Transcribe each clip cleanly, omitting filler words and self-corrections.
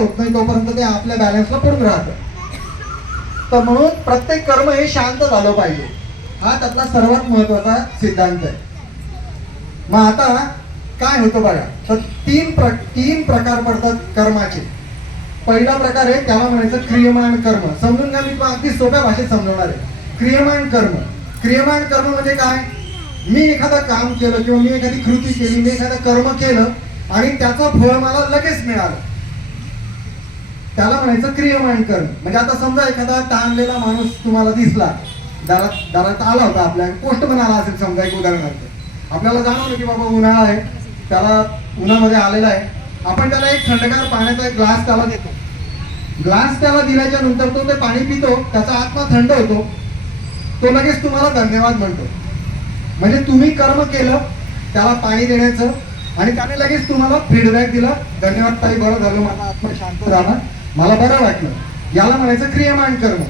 होत नाही तोपर्यंत ते आपल्या बॅलन्सला पडून राहतं. तर म्हणून प्रत्येक कर्म हे शांत झालं पाहिजे, हा त्यातला सर्वात महत्वाचा सिद्धांत आहे. मग आता काय होतं बघा, तर तीन प्रकार पडतात कर्माचे. पहिला प्रकार आहे त्याला म्हणायचं क्रियमाण कर्म. समजून घ्या, मी तुम्हाला अगदी सोप्या भाषेत समजवणार आहे. क्रियमाण कर्म, क्रियमाण कर्म म्हणजे काय? मी एखादं काम केलं किंवा मी एखादी कृती केली, मी एखादं कर्म केलं आणि त्याचं फळ मला लगेच मिळालं, त्याला म्हणायचं क्रियमाण कर्म. म्हणजे आता समजा एखादा ताणलेला माणूस तुम्हाला दिसला, दारात आला होता, आपल्या पोस्टमन आला असेल समजा, एक उदाहरणार्थ. आपल्याला जाणवलं की बाबा उन्हाळा आहे, त्याला उन्हामध्ये आलेला आहे, आपण त्याला एक थंडगार पाण्याचा एक ग्लास त्याला देतो. ग्लास त्याला दिल्याच्या नंतर तो ते पाणी पितो, त्याचा आत्मा थंड होतो, तो लगेच तुम्हाला धन्यवाद म्हणतो. म्हणजे तुम्ही कर्म केलं त्याला पाणी देण्याचं आणि त्याने लगेच तुम्हाला फीडबॅक दिला, धन्यवाद ताई, बरं झालं, माझा आत्मा शांत झाला, मला बरं वाटलं. याला म्हणायचं क्रियमाण कर्म,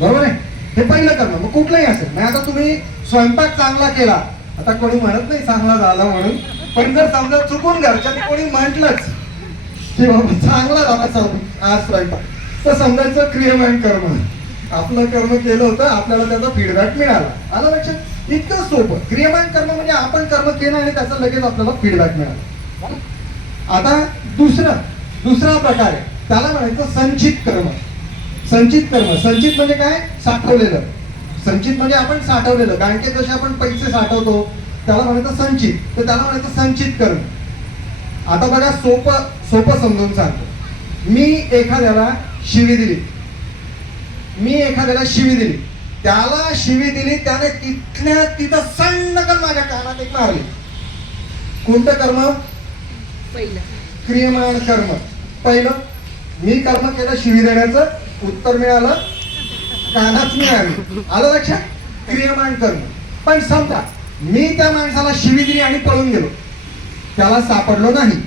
बरोबर आहे? हे पहिलं कर्म. मग कुठलंही असेल, म्हणजे आता तुम्ही स्वयंपाक चांगला केला, आता कोणी म्हणत नाही चांगला झाला म्हणून, पण जर समजा चुकून घरच्याने कोणी म्हटलंच की बाबा चांगला झाला आज स्वयंपाक, तर समजायचं क्रियमाण कर्म. आपलं कर्म केलं होतं, आपल्याला त्याचा फीडबॅक मिळाला. आलं लक्षात? इतकं सोपं. क्रियमाण कर्म म्हणजे आपण कर्म केलं आणि त्याचा लगेच आपल्याला फीडबॅक मिळाला. आता दुसरा प्रकार आहे, त्याला म्हणायचं संचित कर्म. संचित कर्म, संचित म्हणजे काय? साठवलेलं. संचित म्हणजे आपण साठवलेलं, बँकेत जसे आपण पैसे साठवतो त्याला म्हणायचं संचित, तर त्याला म्हणायचं संचित कर्म. आता बघा, सोपं समजून सांगतो. मी एखाद्याला शिवी दिली, त्याला शिवी दिली, त्याने तिथल्या तिथं सन्नकन माझ्या कानात एक मारली. कोणतं कर्म? पहिलं क्रियमाण कर्म. पहिलं मी कर्म केलं, शिवी देण्याचं, उत्तर मिळालं, कानात मिळाली. आलं लक्षात? क्रियमाण कर्म. पण समजा मी त्या माणसाला शिवी दिली आणि पळून गेलो, त्याला सापडलो नाही,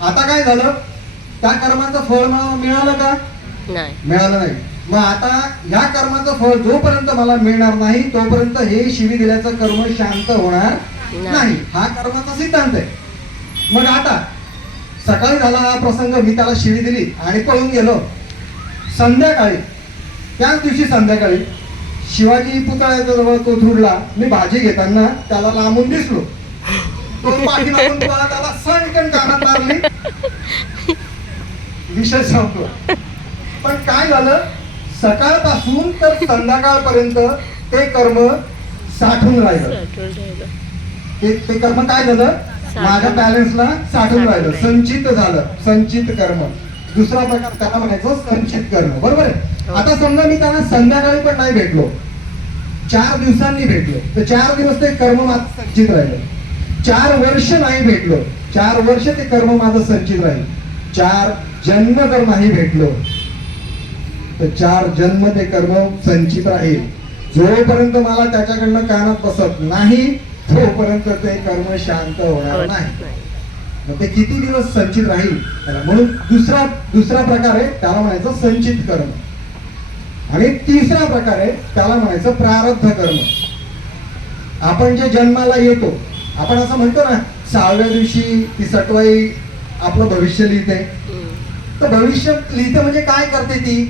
आता काय झालं? त्या कर्माचं फळ मला मिळालं का? नाही, मिळालं नाही. मग आता ह्या कर्माचं फळ जोपर्यंत मला मिळणार नाही तोपर्यंत हे शिवी दिल्याचं कर्म शांत होणार नाही. हा कर्माचा सिद्धांत आहे. मग आता सकाळी झाला हा प्रसंग, मी त्याला शिवी दिली आणि पळून गेलो. संध्याकाळी, त्याच दिवशी संध्याकाळी शिवाजी पुतळ्याच्या जवळ कोथरूडला मी भाजी घेताना त्याला लांबून दिसलो, तो पाठीमागून त्याला सणकन कानात मारली, विषय संपला. पण काय झालं? सकाळपासून तर संध्याकाळपर्यंत ते कर्म साठून राहिलं. ते कर्म काय झालं? माझ्या बॅलन्सला साठून राहिलं, संचित झालं, संचित कर्म. दुसरा प्रकार त्याला म्हणायचं संचित कर्म, बरोबर आहे? आता समजा मी त्यांना संध्याकाळी पण नाही भेटलो, 4 दिवसांनी भेटलो, तर 4 दिवस ते कर्म माझं संचित राहिलं. 4 वर्ष नाही भेटलो, 4 वर्ष ते कर्म माझं संचित राहील. 4 जन्म जर नाही भेटलो तर 4 जन्म ते कर्म संचित राहील. जोपर्यंत मला त्याच्याकडनं कानात बसत नाही तोपर्यंत ते कर्म शांत होणार नाही. मग ते किती दिवस संचित राहील त्याला. म्हणून दुसरा प्रकार आहे त्याला म्हणायचं संचित कर्म. आणि तिसरा प्रकार आहे त्याला म्हणायचं प्रारब्ध कर्म. आपण जे जन्माला येतो, आपण असं म्हणतो ना, 6व्या दिवशी ती सटवाई आपलं भविष्य लिहिते. तर भविष्य लिहिते म्हणजे काय करते ती?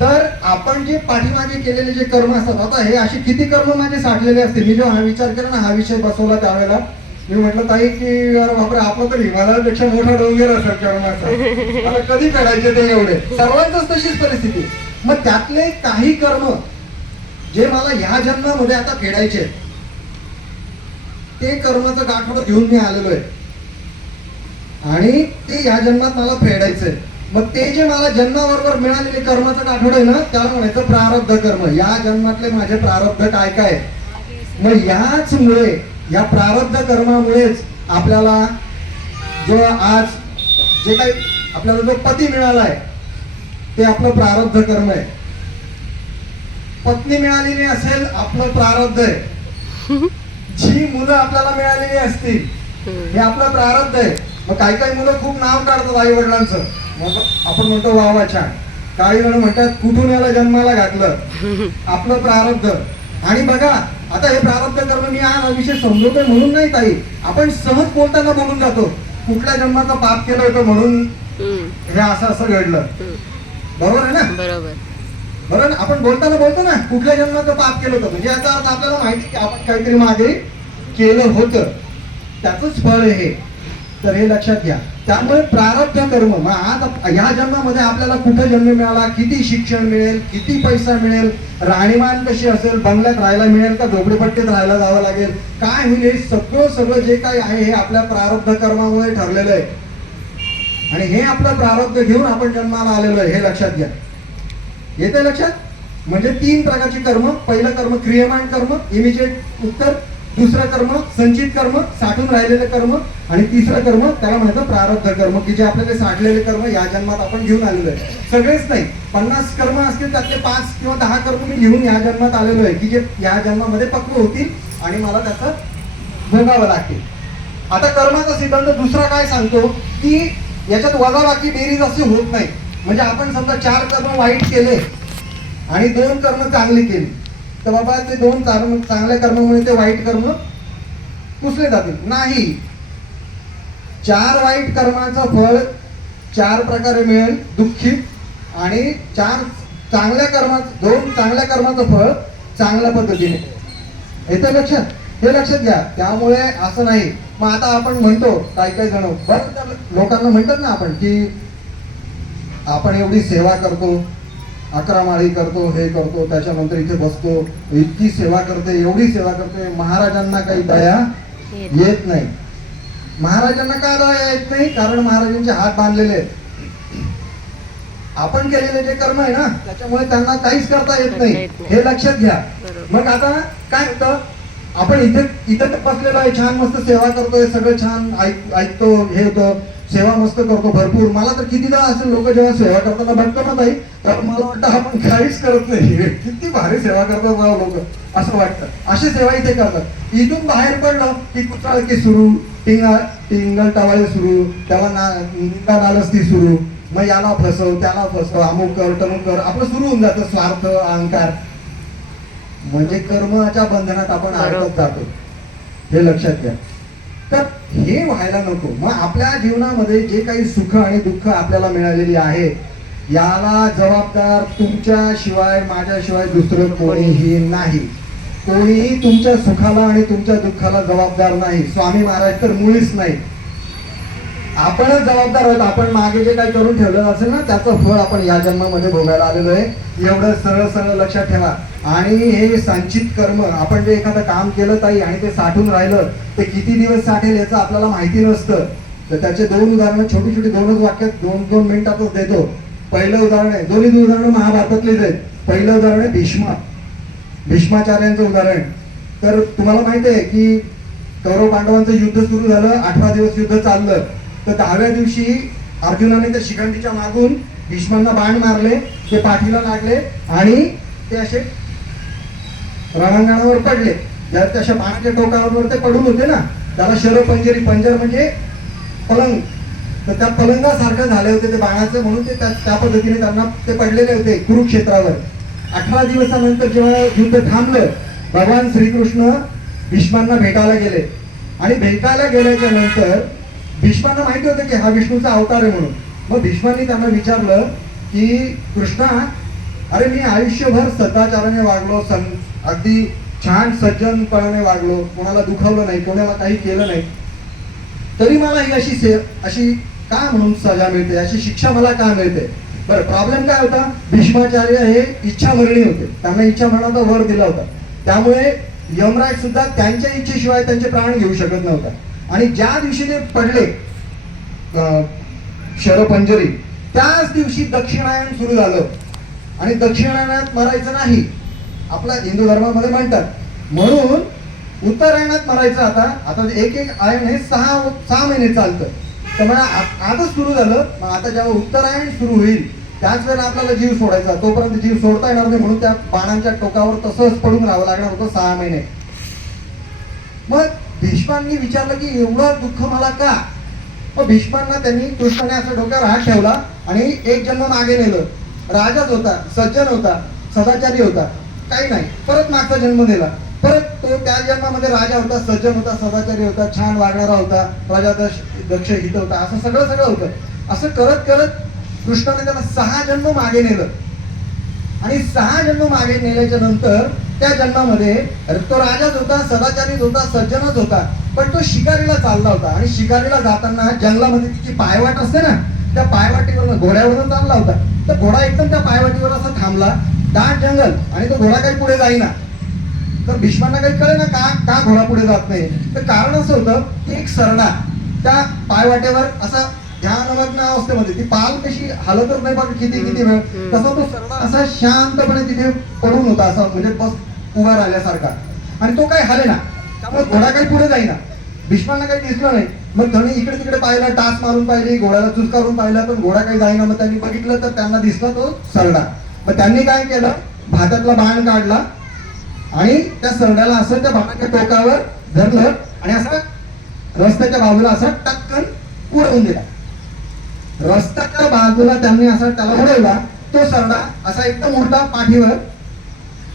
तर आपण जे पाठीमागे केलेले जे कर्म असतात, आता हे असे किती कर्म माझे साठलेले असतील. मी जेव्हा हा विचार केला ना, हा विषय बसवला त्यावेळेला मी म्हटलं ताई की बापरे, आपलं तर हिमालयापेक्षा मोठा डोंगर असेल कर्माचा, आता कधी फेडायचे ते एवढे. सर्वांचंच तशीच परिस्थिती. मग त्यातले काही कर्म जे मला ह्या जन्मामध्ये आता फेडायचे, ते कर्माचं गाठोडं घेऊन मी आलेलो आहे आणि ते ह्या जन्मात मला फेडायचंय. मग ते जे मला जन्माबरोबर मिळालेले कर्माचं गाठोडं आहे ना, त्याला म्हणायचं प्रारब्ध कर्म. या जन्मातले माझे प्रारब्ध काय काय. मग याचमुळे, या प्रारब्ध कर्मामुळेच आपल्याला जो आज जे काही आपल्याला जो पती मिळालाय ते आपलं प्रारब्ध कर्म आहे. पत्नी मिळालेली असेल, आपलं प्रारब्ध आहे. जी मुलं आपल्याला मिळालेली असतील, हे आपलं प्रारब्ध आहे. मग काही मुलं खूप नाव काढतात आई वडिलांचं, मग आपण म्हणतो वा वा छान. काही जण म्हणतात कुठून याला जन्माला घातलं, आपलं प्रारब्ध. आणि बघा आता हे प्रारब्ध कर्म, मी हा विषय समजवतोय म्हणून नाही ताई, आपण सहज बोलताना बोलून जातो कुठल्या जन्माचा पाप केलं होतं म्हणून हे असं असं घडलं. बरोबर आहे ना? बरोबर. बरोबर. आपण बोलताना बोलतो ना कुठल्या जन्माचं पाप केलं होतं, म्हणजे याचा अर्थ आपल्याला माहिती की आपण काहीतरी मागे केलं होतं, त्याचंच फळ आहे हे. तर हे लक्षात घ्या. त्यामुळे प्रारब्ध कर्म, मग आज ह्या जन्मामध्ये आपल्याला कुठं जन्म मिळाला, किती शिक्षण मिळेल, किती पैसा मिळेल, राहणीमान कशी असेल, बंगल्यात राहायला मिळेल का झोपडीपट्टीत राहायला जावं लागेल, काय होईल, हे सगळं जे काही आहे हे आपल्या प्रारब्ध कर्मामुळे ठरलेलं आहे. आणि हे आपलं प्रारब्ध घेऊन आपण जन्माला आलेलो आहे, हे लक्षात घ्या. येते लक्षात? म्हणजे 3 प्रकारची कर्म. पहिलं कर्म क्रियमान कर्म, इमिजिएट उत्तर. दुसरं कर्म संचित कर्म, साठून राहिलेले कर्म. आणि तिसरं कर्म त्याला म्हणायचं प्रारब्ध कर्म, की जे आपल्याला साठलेले कर्म या जन्मात आपण घेऊन आलेलो आहे. सगळेच नाही, 50 कर्म असतील त्यातले 5 किंवा 10 कर्म मी घेऊन या जन्मात आलेलो आहे, की जे या जन्मामध्ये पक्व होतील आणि मला त्याचं भोगावं लागतील. आता कर्माचा सिद्धांत दुसरा काय सांगतो, की याच्यात वजाबाकी बेरीज अशी होत नाही. म्हणजे आपण समजा 4 कर्म वाईट केले आणि 2 कर्म चांगली केली, तर बाबा ते 2 चांगल्या कर्मामुळे ते वाईट कर्म पुसले जातील नाही. 4 वाईट कर्माचं फळ 4 प्रकारे मिळेल, दुःखित. आणि 2 चांगल्या कर्माचं फळ चांगल्या पद्धतीने. येतं लक्षात? हे लक्षात घ्या. त्यामुळे असं नाही. मग आता आपण म्हणतो काही जण बरं लोकांना म्हणतात ना आपण, की आपण एवढी सेवा करतो, 11 माळी करतो, हे करतो, त्याच्यानंतर इथे बसतो, इतकी सेवा करते, एवढी सेवा करते, महाराजांना काही दया येत नाही. महाराजांना काय दया येत नाही? कारण महाराजांचे हात बांधलेले आहेत. आपण केलेले जे कर्म आहे ना त्याच्यामुळे त्यांना काहीच करता येत नाही, हे लक्षात घ्या. मग आता काय होतं, आपण इथे बसलेलो आहे, छान मस्त सेवा करतोय, सगळं छान ऐकतो, हे होतं, सेवा मस्त करतो भरपूर. मला तर कितीदा असेल लोक जेव्हा सेवा करताना बघतो ना ताई, तर मला वाटतं आपण काहीच करत नाही, किती भारी सेवा करतात लोक, असं वाटतं. अशी सेवा इथे करतात. इथून बाहेर पडलं की कुचाळकी सुरू, टिंगल टवाळी सुरू, त्याला निंदा नालस्ती सुरू, मग याला फसव, त्याला फसव, अमुक कर तमुक कर, आपलं सुरू होऊन जातं स्वार्थ, अहंकार. म्हणजे कर्माच्या बंधनात आपण अडकत जातो, हे लक्षात घ्या. तर हे व्हायला नको. मग आपल्या जीवनामध्ये जे काही सुख आणि दुःख आपल्याला मिळालेली आहे, याला जबाबदार तुमच्याशिवाय माझ्याशिवाय दुसरं कोणीही नाही. कोणीही तुमच्या सुखाला आणि तुमच्या दुःखाला जबाबदार नाही. स्वामी महाराज तर मुळीच नाही. आपणच जबाबदार आहोत. आपण मागे जे काही करून ठेवलेलं असेल ना त्याचं फळ आपण या जन्मामध्ये भोगायला आलेलो आहे, एवढं सरळ सरळ लक्षात ठेवा. आणि हे संचित कर्म, आपण जे एखादं काम केलं ताई आणि ते साठून राहिलं, ते किती दिवस साठेल याचं आपल्याला माहिती नसतं. तर त्याचे 2 उदाहरणं, छोटी छोटी 2च वाक्यात 2-2 मिनिटातच देतो. पहिलं उदाहरण आहे, दोन्ही उदाहरणं महाभारतातलीच आहेत. पहिलं उदाहरण आहे भीष्माचार्यांचं उदाहरण. तर तुम्हाला माहिती आहे की कौरव पांडवांचं युद्ध सुरू झालं, 18 दिवस युद्ध चाललं. तर 10व्या दिवशी अर्जुनाने त्या शिखंडीच्या मागून भीष्मांना बाण मारले, ते पाठीला लागले आणि ते असे रणांगणावर पडले. ज्या त्याच्या बाणाच्या टोकावर ते पडून होते ना, त्याला शरपंजरी, पंजर म्हणजे पलंग, तर त्या पलंगासारखं झाले होते ते बाणाचे, म्हणून ते त्या पद्धतीने त्यांना ते पडलेले होते कुरुक्षेत्रावर. 18 दिवसानंतर जेव्हा युद्ध थांबलं, भगवान श्रीकृष्ण भीष्मांना भेटायला गेले. आणि भेटायला गेल्याच्या नंतर भीष्मांना माहिती होतं की हा विष्णूचा अवतार आहे म्हणून. मग भीष्मांनी त्यांना विचारलं की कृष्णा, अरे मी आयुष्यभर सदाचाराने वागलो, अगदी छान सज्जनपणाने वागलो, कोणाला दुखावलं नाही, कोणाला काही केलं नाही, तरी मला ही अशी का म्हणून सजा मिळते, अशी शिक्षा मला का मिळते? बरं, प्रॉब्लेम काय होता? भीष्माचार्य हे इच्छामरणी होते, त्यांना इच्छामरणाचा वर दिला होता. त्यामुळे यमराज सुद्धा त्यांच्या इच्छेशिवाय त्यांचे प्राण घेऊ शकत नव्हता. आणि ज्या दिवशी ते पडले शरपंजरी, त्याच दिवशी दक्षिणायन सुरू झालं. आणि दक्षिणायनात मरायचं नाही, आपल्या हिंदू धर्मामध्ये म्हणतात, म्हणून उत्तरायणात मरायचं. आता एक आयन हे 6 महिने चालतं. त्यामुळे आजच सुरू झालं. मग आता जेव्हा उत्तरायण सुरू होईल त्याच वेळेला आपल्याला जीव सोडायचा, तोपर्यंत जीव सोडता येणार नाही, म्हणून त्या बाणांच्या टोकावर तसंच पडून राहावं लागणार होतं 6 महिने. मग भीष्मांनी विचारलं की एवढं दुःख मला का? मग भीष्मांना त्यांनी कृष्णाने असं डोक्यावर हात ठेवला आणि एक जन्म मागे नेलं. राजाच होता, सज्जन होता, सदाचारी होता, काही नाही. परत मागचा जन्म दिला. परत तो त्या जन्मामध्ये राजा होता, सज्जन होता, सदाचारी होता, छान वागणारा होता, राजा दक्ष हित होता, असं सगळं होतं. असं करत करत कृष्णाने त्याला 6 जन्म मागे नेलं आणि 6 जन्म मागे नेल्याच्या नंतर त्या जन्मामध्ये तो राजाच होता, सदाचारीच होता, सज्जनच होता, पण तो शिकारीला चालला होता आणि शिकारीला जाताना जंगलामध्ये तिची पायवाट असते ना, त्या पायवाटीवर घोड्यावरून चालला होता. तर घोडा एकदम त्या पायवाटीवर असा थांबला, दाट जंगल, आणि तो घोडा काही पुढे जाईना. तर भीष्मांना काही कळे ना का घोडा पुढे जात नाही. तर कारण असं होतं की एक सरडा त्या पायवाटेवर असा ध्यानमग्न अवस्थेमध्ये, ती पाल कशी हलतच नाही बघ किती वेळ, तसा तो सरडा असा शांतपणे तिथे पडून होता, असा म्हणजे बस उभा राहिल्यासारखा, आणि तो काही हले ना, त्यामुळे घोडा काही पुढे जाईना. भीष्मांना काही दिसलं नाही. मग धनी इकडे तिकडे पाहिलं, टाच मारून पाहिली, घोड्याला चुचकारून पाहिलं, पण घोडा काही जाईना. मग त्यांनी बघितलं तर त्यांना दिसला तो सरडा. मग त्यांनी काय केलं, भात्यातला बाण काढला आणि त्या सरड्याला असं त्या बाणाच्या टोकावर धरलं आणि असं रस्त्याच्या बाजूला असं टक्कन उडवून दिला. रस्त्याच्या बाजूला त्यांनी असा त्याला उडवला. तो सरडा असा एकदम उलटा पाठीवर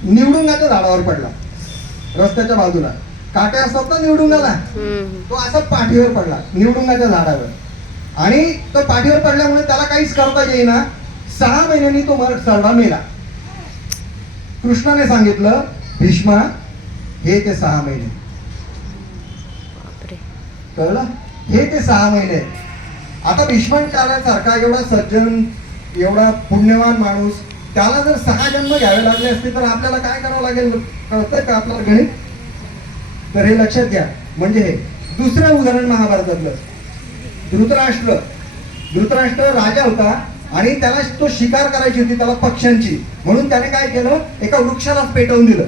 निवडुंगाच्या झाडावर पडला. रस्त्याच्या बाजूला काटे असतात ना निवडुंगाला, तो असा पाठीवर पडला निवडुंगाच्या झाडावर. आणि तो पाठीवर पडल्यामुळे त्याला काहीच करता येईना. 6 महिन्यांनी तो सरडा मेला. कृष्णाने सांगितलं, भीष्मा हे ते 6 महिने. कळलं? हे ते 6 महिने. आता भीष्माचार्यासारखा एवढा सज्जन, एवढा पुण्यवान माणूस, त्याला जर 6 जन्म घ्यावे लागले असते तर आपल्याला काय करावं लागेल, कळतंय का आपल्याला गणित? तर हे लक्षात घ्या. म्हणजे हे दुसरं उदाहरण महाभारतातलं. धृतराष्ट्र राजा होता आणि त्याला तो शिकार करायची होती त्याला पक्ष्यांची, म्हणून त्याने काय केलं, एका वृक्षाला पेटवून दिलं,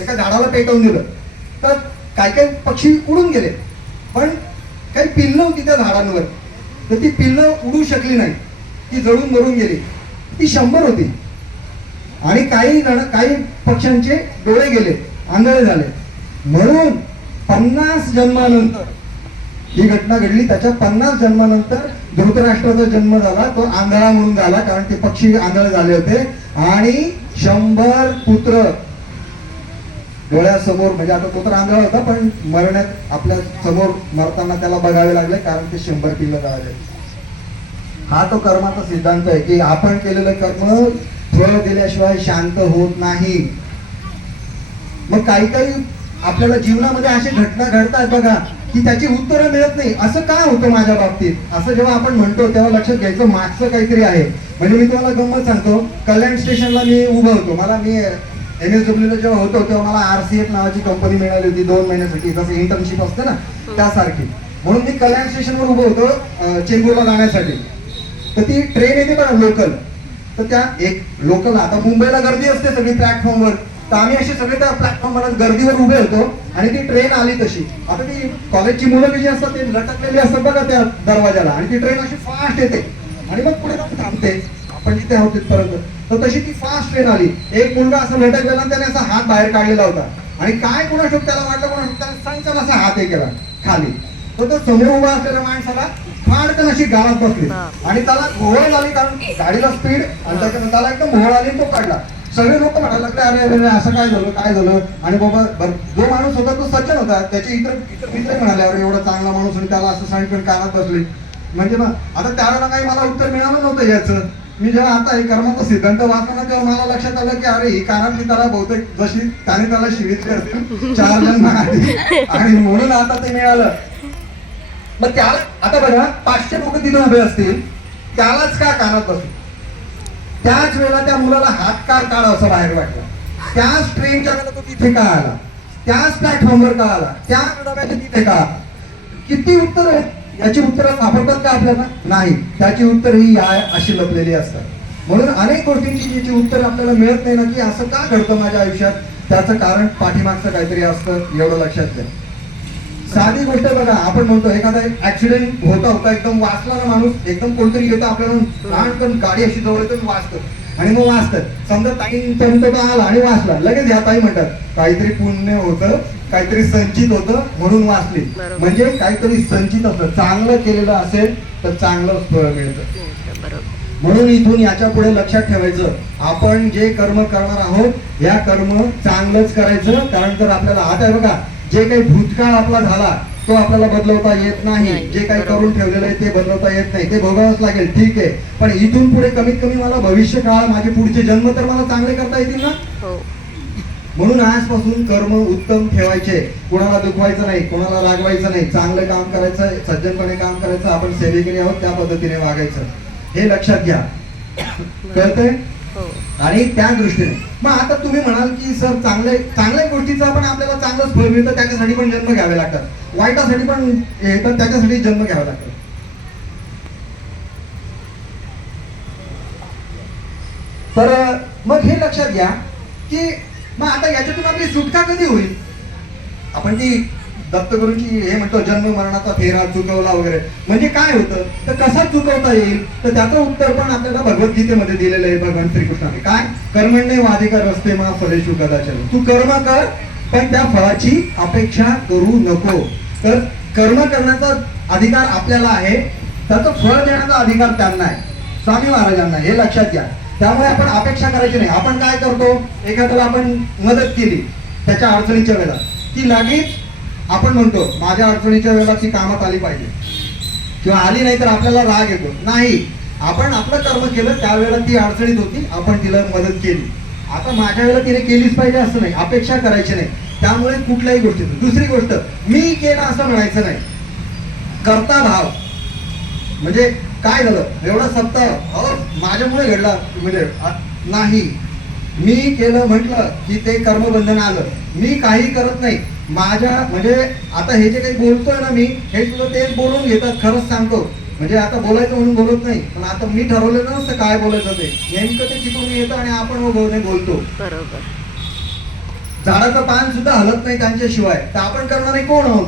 एका झाडाला पेटवून दिलं. तर काही पक्षी उडून गेले, पण काही पिल्लं होती त्या झाडांवर, तर ती पिल्लं उडू शकली नाही, ती जळून मरून गेली. ती 100 होती. आणि काही पक्ष्यांचे डोळे गेले, आंधळे झाले. म्हणून 50 जन्मानंतर ही घटना घडली. त्याच्या 50 जन्मानंतर धृतराष्ट्राचा जन्म झाला. तो आंधळा म्हणून झाला, कारण ते पक्षी आंधळे झाले होते. आणि 100 पुत्र डोळ्यासमोर, म्हणजे आता तो तर आंधळा होता, पण मरण्यात आपल्या समोर मरताना त्याला बघावे लागले, कारण ते 100 पिल्लं जळाले. हा तो कर्माचा सिद्धांत आहे की आपण केलेलं कर्म फळ दिल्याशिवाय शांत होत नाही. मग काही आपल्याला जीवनामध्ये अशी घटना घडतात बघा की त्याची उत्तरं मिळत नाही. असं का होतं माझ्या बाबतीत, असं जेव्हा आपण म्हणतो तेव्हा लक्षात घ्यायचं मागचं काहीतरी आहे. म्हणजे मी तुम्हाला गंमत सांगतो, कल्याण स्टेशनला मी उभं होतो. मी MSW ला जेव्हा होतो तेव्हा मला RCF नावाची कंपनी मिळाली होती 2 महिन्यासाठी, जसं इंटर्नशिप असते ना त्यासारखी. म्हणून मी कल्याण स्टेशनवर उभं होतो चेंबूरला जाण्यासाठी. तर ती ट्रेन येते बघा लोकल, तर त्या एक लोकल, आता मुंबईला गर्दी असते सगळी प्लॅटफॉर्मवर, तर आम्ही असे सगळे त्या प्लॅटफॉर्मवर गर्दीवर उभे होतो आणि ती ट्रेन आली तशी. आता ती कॉलेजची मुलं जी असतात ते लटकलेली असतात बघा त्या दरवाजाला, आणि ती ट्रेन अशी फास्ट येते आणि मग पुढे जाऊन थांबते आपण जिथे आहोत तिथपर्यंत. तर तशी ती फास्ट ट्रेन आली. एक मुलगा असा लटकलेला, त्याने असा हात बाहेर काढलेला होता आणि काय कोणाशोक त्याला वाटलं, कोणाशोक त्याने सांगताना असा हात हे केला खाली. तर तो समोर उभा असलेल्या माणसाला फाडकन अशी गाळात बसली आणि त्याला घोळ आली, कारण गाडीला स्पीड, आणि त्याच्यानंतर त्याला एकदम घोळ आली, तो काढला. सगळे लोक म्हणायला लागले, अरे असं काय झालं. आणि बाबा जो माणूस होता तो सज्जन होता, त्याचे इतर मित्र म्हणाले, अरे एवढा चांगला माणूस आणि त्याला असं सांगितलं कानात बसले. म्हणजे मग आता त्यावेळेला काही मला उत्तर मिळालं नव्हतं याचं. मी जेव्हा आता हे कर्माचा सिद्धांत वाचला तेव्हा मला लक्षात आलं की अरे ही कानातली त्याला बहुतेक जशी त्याने त्याला शिवितली असतील 4 जन्म आधी, आणि म्हणून आता ते मिळालं. मग त्याला आता बघा 500 लोक तिथे उभे असतील, त्यालाच का कानात बसले? त्याच वेळेला त्या मुलाला हात का काढा असं बाहेर वाटलं? त्याच ट्रेनच्या वेळेला तो तिथे का आला? त्याच प्लॅटफॉर्मवर का आला? त्याच डब्याच्या तिथे का? किती उत्तर आहेत याची उत्तरं सापडतात का आपल्याला? नाही. त्याची उत्तर ही अशी लपलेली असतात. म्हणून अनेक गोष्टींची ज्याची उत्तर आपल्याला मिळत नाही ना, की असं का घडतं माझ्या आयुष्यात, त्याचं कारण पाठीमागचं काहीतरी असतं, एवढं लक्षात घ्या. साधी गोष्ट बघा, आपण म्हणतो एखादा ऍक्सिडेंट होता एकदम वाचला ना माणूस, एकदम कोणतरी येतं आपल्याला लहानपण गाडी अशी जवळ येतो वाचतं आणि मग वाचतात. समजा ताईंपर्यंत तो आला आणि वाचला, लगेच ह्या ताई म्हणतात काहीतरी पुण्य होतं, काहीतरी संचित होतं म्हणून वाचली. म्हणजे काहीतरी संचित असतं, चांगलं केलेलं असेल तर चांगलं फळ मिळतं. म्हणून इथून याच्या पुढे लक्षात ठेवायचं, आपण जे कर्म करणार आहोत या कर्म चांगलंच करायचं. कारण जर आपल्याला आता बघा जे काही भूतकाळ आपला झाला तो आपल्याला बदलवता येत नाही. नाही, जे काही बरोबर. करून ठेवलेलं आहे ते बदलवता येत नाही, ते भोगावंच लागेल. ठीक आहे, पण इथून पुढे कमीत कमी मला भविष्य काळ, माझे पुढचे जन्म तर मला चांगले करता येतील ना. हो. म्हणून आजपासून कर्म उत्तम ठेवायचे, कोणाला दुखवायचं नाही, कोणाला रागवायचं नाही, चांगलं काम करायचं, सज्जनपणे काम करायचं, आपण सेवेकरी आहोत त्या पद्धतीने वागायचं, हे लक्षात घ्या. कळतंय? हो. आणि त्या दृष्टीने मग आता तुम्ही म्हणाल की सर चांगल्या गोष्टीचं पण आपल्याला चांगलंच फळ मिळतं, त्याच्यासाठी पण जन्म घ्यावे लागतात, वाईटासाठी पण येतात त्याच्यासाठी जन्म घ्यावे लागतात. तर मग हे लक्षात घ्या की मग आता याच्यातून आपली सुटका कधी होईल. आपण ती दत्तगुरूंची हे म्हणतो जन्म मरणाचा फेरा चुकवला वगैरे, म्हणजे काय होतं, तर कसा चुकवता येईल, तर त्याचं उत्तर पण आपल्याला भगवद्गीतेमध्ये दिलेलं आहे. भगवान श्रीकृष्णाने काय, कर्मण्ये वाधिकार रस्ते मा फलेषु कदाचन, तू कर्म कर पण त्या फळाची अपेक्षा करू नको. तर कर्म करण्याचा अधिकार आपल्याला आहे, त्याचं फळ देण्याचा अधिकार त्यांना आहे, स्वामी महाराजांना, हे लक्षात घ्या. त्यामुळे आपण अपेक्षा करायची नाही. आपण काय करतो, एखाद्याला आपण मदत केली त्याच्या अडचणीच्या वेळेला, ती लगेच आपण म्हणतो माझ्या अडचणीच्या वेळेला ती कामात आली पाहिजे, किंवा आली नाही तर आपल्याला राग येतो. नाही, आपण आपलं कर्म केलं, त्यावेळेला ती अडचणीत होती, आपण तिला मदत केली, आता माझ्या वेळेला तिने केलीच पाहिजे असं नाही, अपेक्षा करायची नाही. त्यामुळे कुठल्याही गोष्टीत. दुसरी गोष्ट, मी केलं असं म्हणायचं नाही. कर्ता भाव म्हणजे काय झालं, एवढा सप्ताह माझ्यामुळे घडला म्हणजे नाही, मी केलं म्हटलं की ते कर्मबंधन आलं. मी काही करत नाही, माझ्या म्हणजे आता हे जे काही बोलतोय ना मी, हे सुद्धा तेच बोलून घेतात, खरंच सांगतो. म्हणजे आता बोलायचं म्हणून बोलत नाही, पण आता मी ठरवलेलं नसतं काय बोलायचं, ते नेमकं ते तिकडून येतं आणि आपण मग बोलतो. बरोबर. झाडाचं पान सुद्धा हलत नाही त्यांच्याशिवाय, तर आपण करणारे कोण आहोत.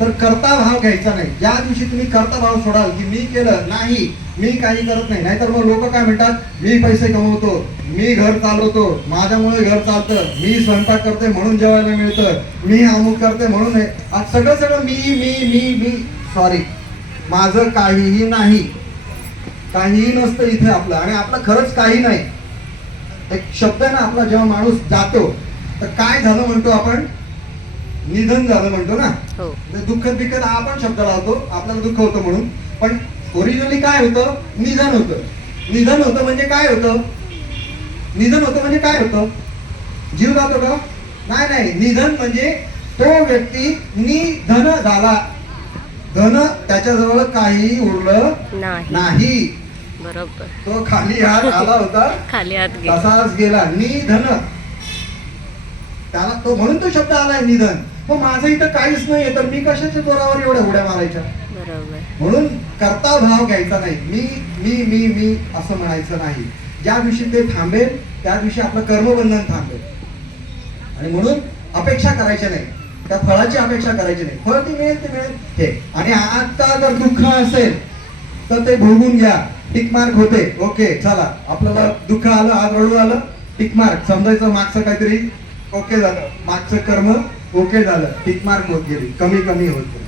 तर कर्ता भाव घ्यायचा नाही. ज्या दिवशी तुम्ही कर्ता भाव सोडाल की मी केलं नाही, मी काही करत नाही, नाहीतर मग लोक काय म्हणतात, मी पैसे कमवतो, मी घर चालवतो, माझ्यामुळे घर चालतं, मी स्वयंपाक करते म्हणून जेवायला मिळतं, मी अमुक करते म्हणून सगळं मी मी मी मी सॉरी, माझं काहीही नाही, काहीही नसतं इथे आपलं. आणि आपलं खरंच काही नाही. एक शब्द आहे ना आपला, जेव्हा माणूस जातो तर काय झालं म्हणतो आपण, निधन झालं म्हणतो ना. हो. दुःखद बिकट हा आपण शब्द लावतो, आपल्याला दुःख होतं म्हणून, पण ओरिजिनली काय होतं, निधन होतं. निधन होतं म्हणजे काय होतं, निधन होतं म्हणजे काय होतं, जीव जातो का, नाही नाही, निधन म्हणजे तो व्यक्ती निधन झाला, धन त्याच्याजवळ काही उरलं नाही. बरोबर. तो खाली हात आला होता, खाली हात गेला, तसाच गेला, निधन. त्याला तो म्हणून तो शब्द आलाय निधन. मग माझं इथं काहीच नाही, तर मी कशाच्या जोरावर एवढ्या उड्या मारायच्या. बरोबर. म्हणून कर्ता भाव घ्यायचा नाही, मी मी मी मी असं म्हणायचं नाही. ज्या दिवशी ते थांबेल त्या दिवशी आपलं कर्मबंधन थांबेल. आणि म्हणून अपेक्षा करायच्या नाही, त्या फळाची अपेक्षा करायची नाही. फळ ते मिळेल ते मिळेल हे. आणि आता जर दुःख असेल तर ते भोगून घ्या, टिकमार्क होते, ओके चला आपल्याला दुःख आलं, आज रडू आलं, टिकमार्क समजायचं, मागचं काहीतरी ओके झालं, मागचं कर्म ओके झालं, टिकमार्क होत गेली, कमी कमी होत गेली.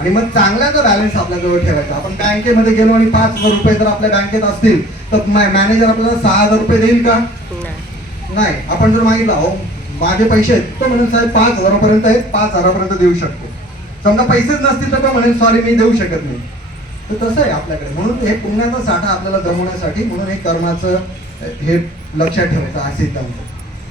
आणि मग चांगल्याचा बॅलन्स आपल्याजवळ ठेवायचा. आपण बँकेमध्ये गेलो आणि 5,000 रुपये जर आपल्या बँकेत असतील तर मॅनेजर आपल्याला 6,000 रुपये देईल का, नाही. आपण जर मागितलं, हो माझे पैसे आहेत, तो म्हणेल साहेब 5,000 पर्यंत आहेत, 5,000 पर्यंत देऊ शकतो. समजा पैसेच नसतील तर तो म्हणेल सॉरी मी देऊ शकत नाही. तर तसं आहे आपल्याकडे. म्हणून हे पुण्याचा साठा आपल्याला जमवण्यासाठी, म्हणून हे कर्माचं हे लक्षात ठेवायचं हा सिद्धांत.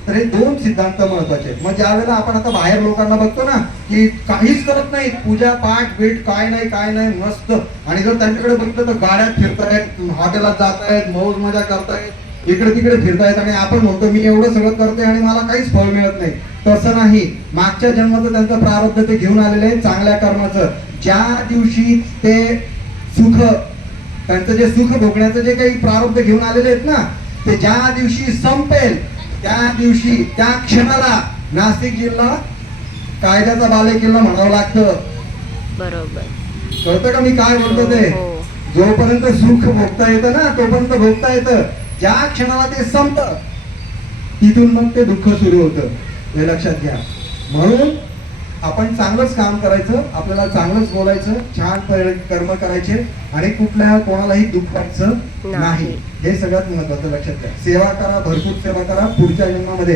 तर हे दोन सिद्धांत महत्वाचे आहेत. मग ज्या वेळेला आपण आता बाहेर लोकांना बघतो ना की काहीच करत नाही, पूजा पाठ बीट काय नाही मस्त, आणि जर त्यांच्याकडे बघितलं तर गाड्यात फिरतायत, हॉटेलात जातायत, मौज मजा करतायत, इकडे तिकडे फिरतायत, आणि आपण म्हणतो मी एवढं सगळं करते आणि मला काहीच फळ मिळत नाही. तसं नाही. मागच्या जन्माचं त्यांचं प्रारब्ध ते घेऊन आलेले आहे, चांगल्या कर्माचं. ज्या दिवशी ते सुख, त्यांचं जे सुख भोगण्याचं जे काही प्रारब्ध घेऊन आलेले आहेत ना, ते ज्या दिवशी संपेल त्या दिवशी, त्या क्षणाला नाशिक जिल्हा कायद्याचा बालेकिल्ला म्हणावं लागतं. बरोबर. कळतं का मी काय बोलतो ते. जोपर्यंत सुख भोगता येतं ना तोपर्यंत भोगता येतं. ज्या क्षणाला ते संपतं तिथून मग ते दुःख सुरू होतं, हे लक्षात घ्या. म्हणून आपण चांगलंच काम करायचं, आपल्याला चांगलंच बोलायचं, छान कर्म करायचे, आणि कुठल्या कोणालाही दुखवायचं नाही. हे सगळ्यात महत्वाचं लक्षात घ्या. सेवा करा, भरपूर सेवा करा. पुढच्या जन्मामध्ये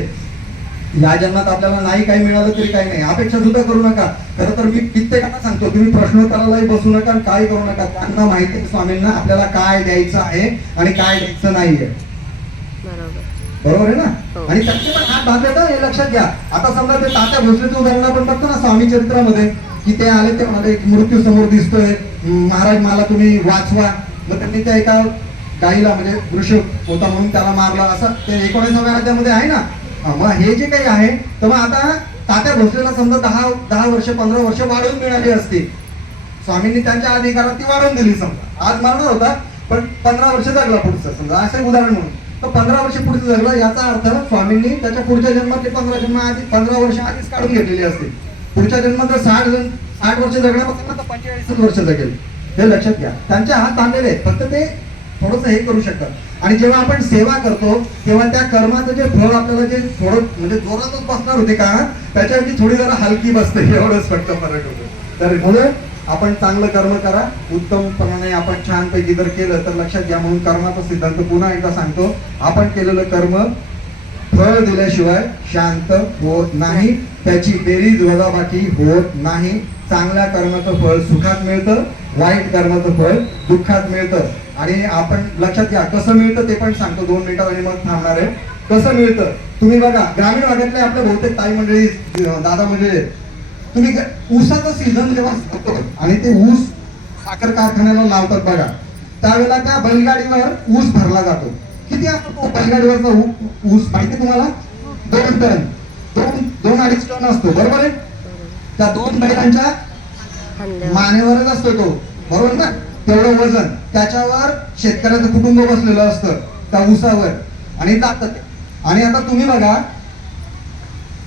या जन्मात आपल्याला नाही काही मिळालं तरी काही नाही, अपेक्षा सुद्धा करू नका. खरं तर मी कित्येकांना सांगतो, तुम्ही प्रश्नोत्तरालाही बसू नका आणि काही करू नका. त्यांना माहिती आहे स्वामींना आपल्याला काय द्यायचं आहे आणि काय द्यायचं नाहीये. बरोबर. बरोबर आहे ना? हो. आणि त्यांचे पण हात बांधले तर हे लक्षात घ्या. आता समजा ते तात्या भोसलेचं उदाहरण आपण बघतो ना स्वामी चरित्रामध्ये, की ते आले, ते म्हणाले मृत्यू समोर दिसतोय, महाराज मला तुम्ही वाचवा. मग त्यांनी त्या एका गाईला, म्हणजे वृषभ होता म्हणून त्याला मारला, असं ते 19व्या अध्यायामध्ये आहे ना. मग हे जे काही आहे, तर मग आता तात्या भोसलेला समजा 10 वर्ष 15 वर्ष वाढवून मिळाली असती, स्वामींनी त्यांच्या अधिकारात ती वाढवून दिली. समजा आज मरणार होता पण 15 वर्ष जगला पुढचं, समजा असं उदाहरण म्हणून. तर 15 वर्ष पुढचं जगला, याचा अर्थ स्वामींनी त्याच्या पुढच्या जन्मातले 15 वर्ष आधीच काढून घेतलेली असते. पुढच्या जन्मात जर 60 वर्ष जगण्यापासून तर 45 वर्ष जगेल. हे लक्षात घ्या. त्यांचे हात बांधलेले आहेत, फक्त ते थोडस हे करू शकतात. आणि जेव्हा आपण सेवा करतो तेव्हा त्या कर्माचं जे फळ आपल्याला जे थोडं म्हणजे जोरातच बसणार होते का, त्याच्यावरती थोडी जरा हलकी बसते, एवढंच फक्त फरक होतो. तर म्हणून आपण चांगलं कर्म करा, उत्तमपणाने आपण छानपैकी जर केलं तर लक्षात घ्या. म्हणून कर्माचा सिद्धांत पुन्हा एकदा सांगतो, आपण केलेलं कर्म फळ दिल्याशिवाय शांत होत नाही, त्याची बेरीज वजाबाकी होत नाही. चांगल्या कर्माचं फळ सुखात मिळतं, वाईट कर्माचं फळ दुःखात मिळतं. आणि आपण लक्षात घ्या कसं मिळतं ते पण सांगतो 2 मिनिटात आणि मग थांबणार आहे. कसं मिळतं तुम्ही बघा, ग्रामीण भागातले आपल्या बहुतेक ताई मंडळी, दादा मंडळी, तुम्ही ऊसाचं सीझन जेव्हा असतो आणि ते ऊस साखर कारखान्याला लावतात बघा, त्यावेळेला त्या बैलगाडीवर ऊस भरला जातो. किती असतो तो बैलगाडीवरचा ऊस माहिती तुम्हाला? 2 टन, 2-2.5 टन असतो. बरोबर आहे? त्या 2 बैलांच्या मानेवरच असतो तो, बरोबर ना? तेवढं वजन त्याच्यावर शेतकऱ्याचं कुटुंब बसलेलं असतं त्या ऊसावर आणि जातात. आणि आता तुम्ही बघा,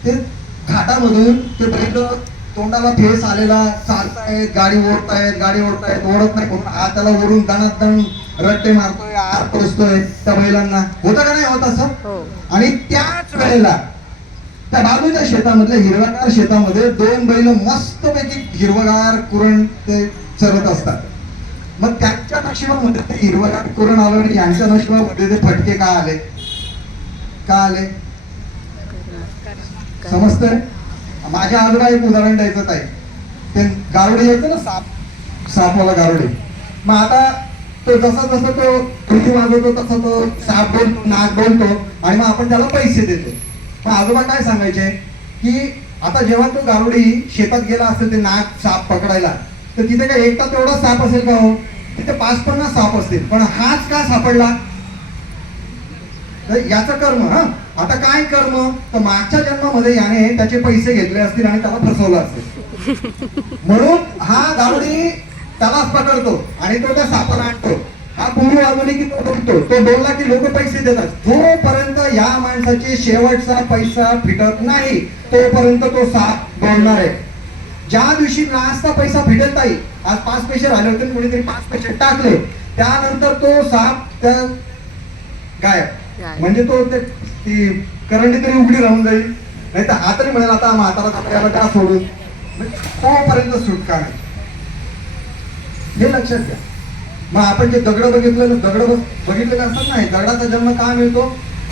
ते घाटामधून ते बैल तोंडाला फेस आलेला चालतायत, गाडी ओढतायत, ओढत नाही म्हणून हा त्याला ओढून दण रट्टे मारतोय, आर पोचतोय त्या बैलांना. होतं का नाही होत असं? आणि त्याच वेळेला त्या बाजूच्या शेतामधल्या हिरव्यागार शेतामध्ये 2 बैल मस्तपैकी हिरवगार कुरण ते चरत असतात. मग त्यांच्या नशिबामध्ये ते हिरवगार कुरण आलं आणि यांच्या नशिबामध्ये ते फटके का आले? समजतंय? माझ्या आजोबा एक उदाहरण द्यायचं आहे, ते गारुडी यायचं ना, सापवाला गारुडी. मग आता तो जसा तो तुझी वाजवतो तसा तो साप बोलतो, नाक बोलतो आणि मग आपण त्याला पैसे देतो. मग आजोबा काय सांगायचे की आता जेव्हा तो गारुडी शेतात गेला असेल ते नाक साप पकडायला, तर तिथे काय एकटा तेवढा साप असेल का हो? तिथे 5-50 साप असतील, पण हाच का सापडला? याचं कर्म. आता काय कर्म? तर मागच्या जन्मामध्ये याने त्याचे पैसे घेतले असतील आणि त्याला फसवलं असेल, म्हणून हा गारुडी त्यालाच पकडतो आणि तो त्या सापाला आणतो. हा पूर्व वाजवली की तो बोलतो, तो बोलला की लोक पैसे देतात. जोपर्यंत या माणसाचे शेवटचा पैसा फिटत नाही तोपर्यंत तो साप बोलणार आहे. ज्या दिवशी लास्टचा पैसा फिटेल, ताई आज 5 पैसे राहिले होते, कोणीतरी 5 पैसे टाकले, त्यानंतर तो साप त्या गायब. म्हणजे तो ती करंडी तरी उघडी राहून जाईल, नाही तर हा तरी म्हणेल आता म्हातारा आपल्याला का सोडून, तोपर्यंत सुटका नाही. हे लक्षात घ्या. मग आपण जे दगड बघितलेले असतात नाही, दगडाचा जन्म का मिळतो?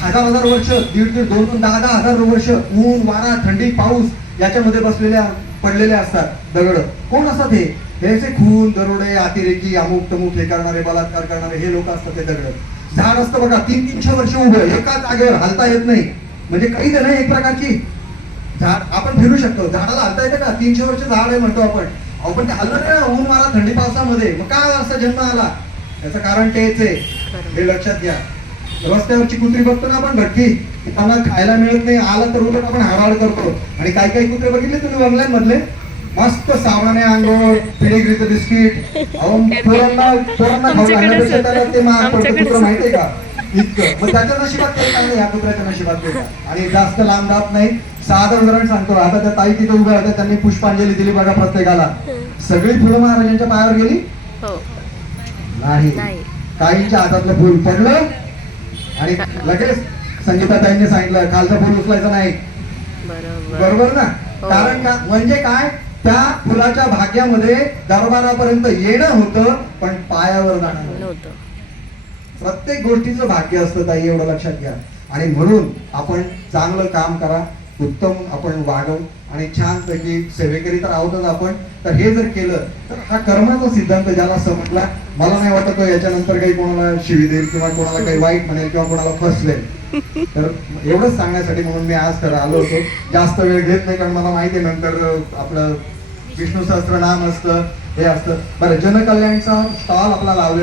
1000 वर्ष, 1.5-1.5, 2-2, 10-10 हजार वर्ष ऊन वारा थंडी पाऊस याच्यामध्ये पडलेले असतात दगड. कोण असतात हे? हे खून दरोडे अतिरेकी अमुक तमुक हे करणारे, बलात्कार करणारे हे लोक असतात ते दगड. झाड असतं बघा 300-300 वर्ष उभं एका जागेवर, हलता येत नाही, म्हणजे काही नाही एक प्रकारची झाड. आपण फिरू शकतो, झाडाला हलता येतं का? 300 वर्ष झाड आहे म्हणतो आपण, आपण ते हल्लं नाही ना ऊन वारा थंडी पावसामध्ये. मग काय असा जन्म आला? याचं कारण तेच आहे, हे लक्षात घ्या. रस्त्यावरची कुत्री बघतो ना आपण भटकी, त्यांना खायला मिळत नाही, आला तर उलट आपण हाडाड करतो. आणि काही कुत्रे बघितले तुम्ही बंगल्यात मधले, मस्त सावणाने अंघोळ, पेडिग्रीचं बिस्किट, पोरांना खाऊ घालण्यापेक्षा त्याला ते महाग पडतं कुत्र, माहितीये का इतकं. मग त्याच्या नशिबात काही नाही, या कुत्र्याच्या नशिबात काही. आणि जास्त लांब जात नाही, साधं उदाहरण सांगतो. आता त्या ताई तिथे उभ्या होत्या, त्यांनी पुष्पांजली दिली बघा प्रत्येकाला. सगळी फुलं महाराजांच्या पायावर गेली नाही, काहींच्या हातातलं फुल पडलं आणि लगेच संगीताताईंनी सांगितलं खालचं फुल उचलायचं नाही. बरोबर ना? कारण का? म्हणजे काय? त्या फुलाच्या भाग्यामध्ये दरबारापर्यंत येणं होतं पण पायावर जाणं नव्हतं. प्रत्येक गोष्टीचं भाग्य असतं ताई, एवढं लक्षात घ्या. आणि म्हणून आपण चांगलं काम करा, उत्तम आपण वागू आणि छानपैकी सेवेकरी तर आहोतच आपण, तर हे जर केलं तर हा कर्माचा सिद्धांत ज्याला समजला, मला नाही वाटत तो याच्यानंतर काही कोणाला शिवी देईल किंवा कोणाला काही वाईट म्हणेल किंवा कोणाला फसवेल. तर एवढंच सांगण्यासाठी म्हणून मी आज तर आलो होतो. जास्त वेळ घेत नाही, कारण मला माहिती आहे नंतर आपलं विष्णू सहस्त्रनाम असतं, हे असतं. बरं, जनकल्याणचा स्टॉल आपला लावलेला